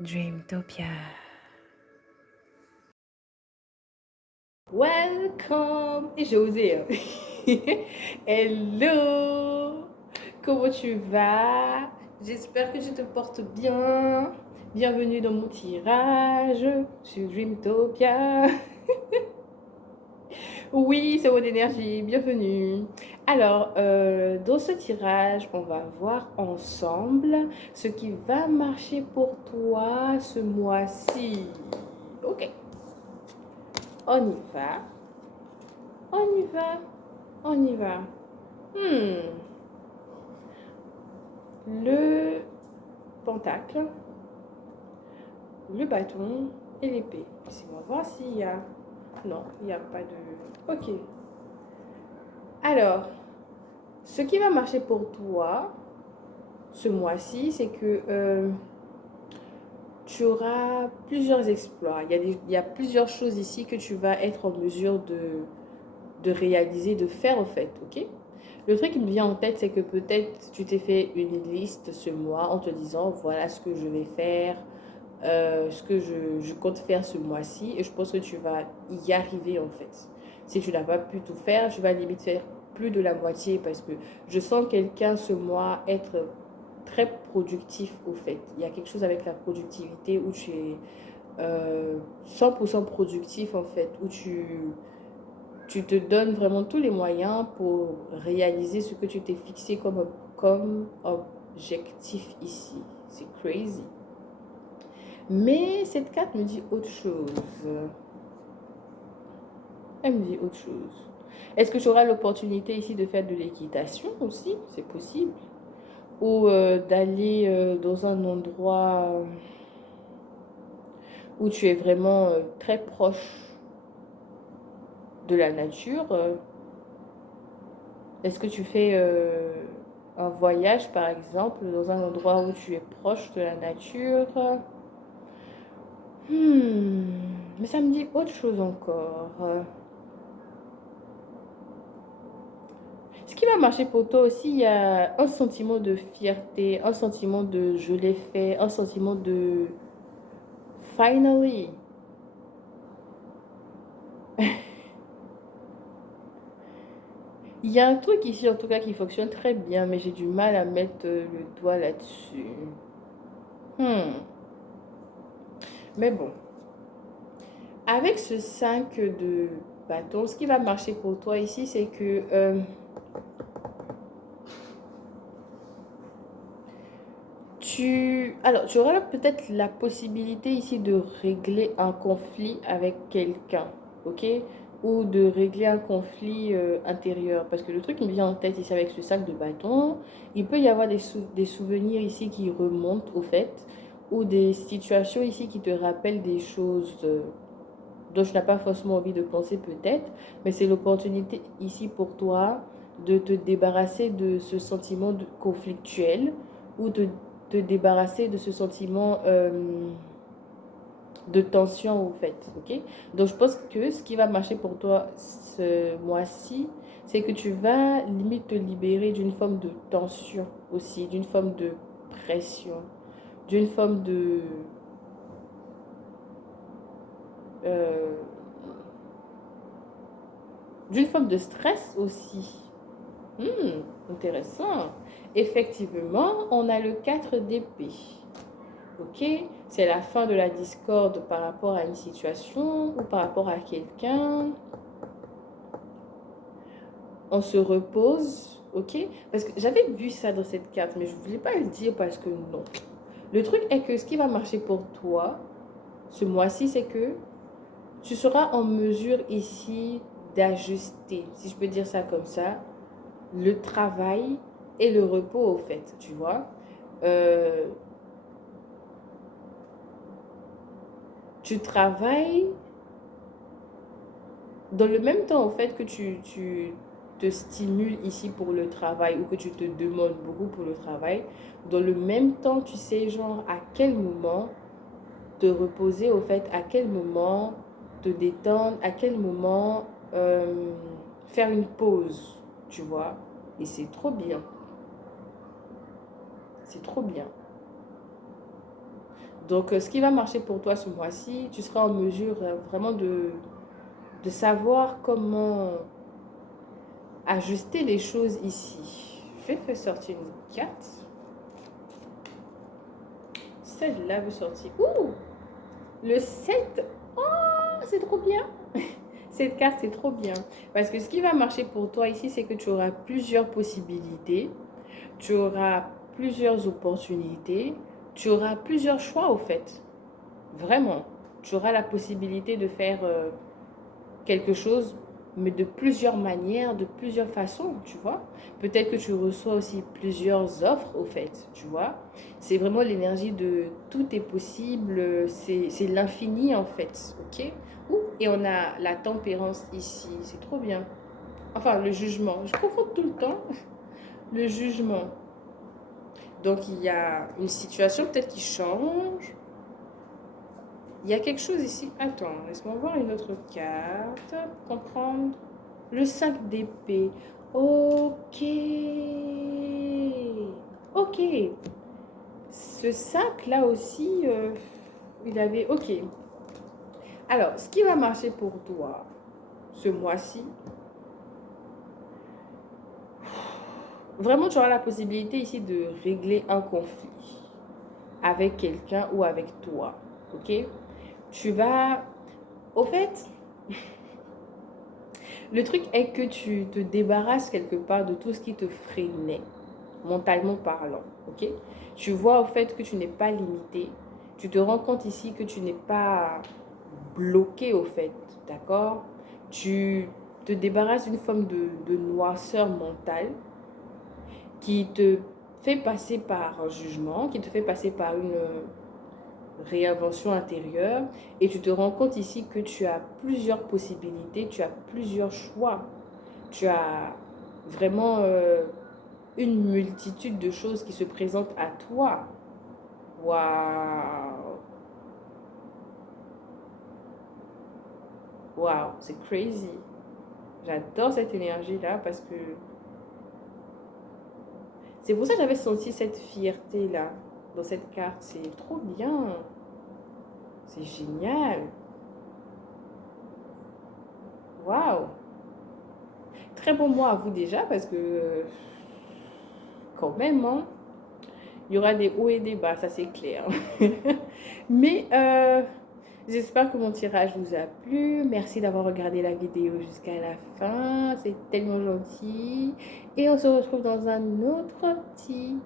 Dreamtopia. Welcome! Et j'ai osé. Hein. Hello! Comment tu vas? J'espère que tu te portes bien. Bienvenue dans mon tirage sur Dreamtopia. Oui, c'est votre énergie. Bienvenue. Alors, dans ce tirage, on va voir ensemble ce qui va marcher pour toi ce mois-ci. Ok, on y va. On y va. On y va. Le pentacle, le bâton et l'épée. Laissez-moi voir s'il y a... Non, il n'y a pas de... Ok. Alors, ce qui va marcher pour toi ce mois-ci, c'est que tu auras plusieurs exploits. Il y a plusieurs choses ici que tu vas être en mesure de réaliser, de faire en fait, ok? Le truc qui me vient en tête, c'est que peut-être tu t'es fait une liste ce mois en te disant, voilà ce que je vais faire, ce que je compte faire ce mois-ci, et je pense que tu vas y arriver en fait. Si tu n'as pas pu tout faire, tu vas limite faire plus de la moitié parce que je sens quelqu'un ce mois être très productif au fait. Il y a quelque chose avec la productivité où tu es 100% productif en fait, où tu te donnes vraiment tous les moyens pour réaliser ce que tu t'es fixé comme objectif ici. C'est crazy. Mais cette carte me dit autre chose. Elle me dit autre chose. Est-ce que tu auras l'opportunité ici de faire de l'équitation aussi? C'est possible. Ou d'aller dans un endroit où tu es vraiment très proche de la nature. Est-ce que tu fais un voyage, par exemple, dans un endroit où tu es proche de la nature? Mais ça me dit autre chose encore. Ce qui va marcher pour toi aussi, il y a un sentiment de fierté, un sentiment de je l'ai fait, un sentiment de finally. Il y a un truc ici en tout cas qui fonctionne très bien, mais j'ai du mal à mettre le doigt là-dessus. Mais bon, avec ce 5 de bâton, ce qui va marcher pour toi ici, c'est que tu auras peut-être la possibilité ici de régler un conflit avec quelqu'un, ok? Ou de régler un conflit intérieur. Parce que le truc qui me vient en tête ici avec ce sac de bâton, il peut y avoir des souvenirs ici qui remontent au fait, ou des situations ici qui te rappellent des choses dont tu n'as pas forcément envie de penser peut-être, mais c'est l'opportunité ici pour toi de te débarrasser de ce sentiment conflictuel ou de te débarrasser de ce sentiment de tension au fait, ok? Donc je pense que ce qui va marcher pour toi ce mois-ci, c'est que tu vas limite te libérer d'une forme de tension aussi, d'une forme de pression, d'une forme de euh, d'une forme de stress aussi. Intéressant. Effectivement, on a le 4 d'épée. Ok, c'est la fin de la discorde par rapport à une situation ou par rapport à quelqu'un. On se repose, ok? Parce que j'avais vu ça dans cette carte, mais je ne voulais pas le dire parce que non. Le truc est que ce qui va marcher pour toi ce mois-ci, c'est que tu seras en mesure ici d'ajuster, si je peux dire ça comme ça, le travail et le repos au fait, tu vois. Euh, tu travailles dans le même temps au fait que tu te stimules ici pour le travail ou que tu te demandes beaucoup pour le travail. Dans le même temps, tu sais genre à quel moment te reposer au fait, à quel moment te détendre, à quel moment faire une pause, tu vois. Et c'est trop bien. C'est trop bien. Donc, ce qui va marcher pour toi ce mois-ci, tu seras en mesure vraiment de savoir comment ajuster les choses ici. Je vais faire sortir une carte. Celle-là veut sortir. Ouh! Le 7. Oh, c'est trop bien. Cette carte, c'est trop bien. Parce que ce qui va marcher pour toi ici, c'est que tu auras plusieurs possibilités. Tu auras plusieurs opportunités. Tu auras plusieurs choix, au fait. Vraiment. Tu auras la possibilité de faire quelque chose, mais de plusieurs manières, de plusieurs façons, tu vois. Peut-être que tu reçois aussi plusieurs offres, au fait, tu vois. C'est vraiment l'énergie de tout est possible, c'est l'infini, en fait, ok. Ouh, et on a la tempérance ici, c'est trop bien. Enfin, le jugement, je confonds tout le temps. Le jugement. Donc, il y a une situation peut-être qui change. Il y a quelque chose ici. Attends, laisse-moi voir une autre carte pour comprendre. Le 5 d'épée. Ok. Ok. Ce 5 là aussi, il avait... Ok. Alors, ce qui va marcher pour toi ce mois-ci, vraiment, tu auras la possibilité ici de régler un conflit avec quelqu'un ou avec toi. Ok? Tu vas... Au fait, le truc est que tu te débarrasses quelque part de tout ce qui te freinait, mentalement parlant, ok? Tu vois au fait que tu n'es pas limité. Tu te rends compte ici que tu n'es pas bloqué au fait, d'accord? Tu te débarrasses d'une forme de noirceur mentale qui te fait passer par un jugement, qui te fait passer par une réinvention intérieure et tu te rends compte ici que tu as plusieurs possibilités, tu as plusieurs choix, tu as vraiment une multitude de choses qui se présentent à toi. Waouh! Waouh, c'est crazy. J'adore cette énergie-là parce que c'est pour ça que j'avais senti cette fierté-là dans cette carte. C'est trop bien. C'est génial. Waouh! Très bon mois à vous déjà parce que quand même, hein, il y aura des hauts et des bas, ça c'est clair. Mais j'espère que mon tirage vous a plu. Merci d'avoir regardé la vidéo jusqu'à la fin. C'est tellement gentil. Et on se retrouve dans un autre tirage.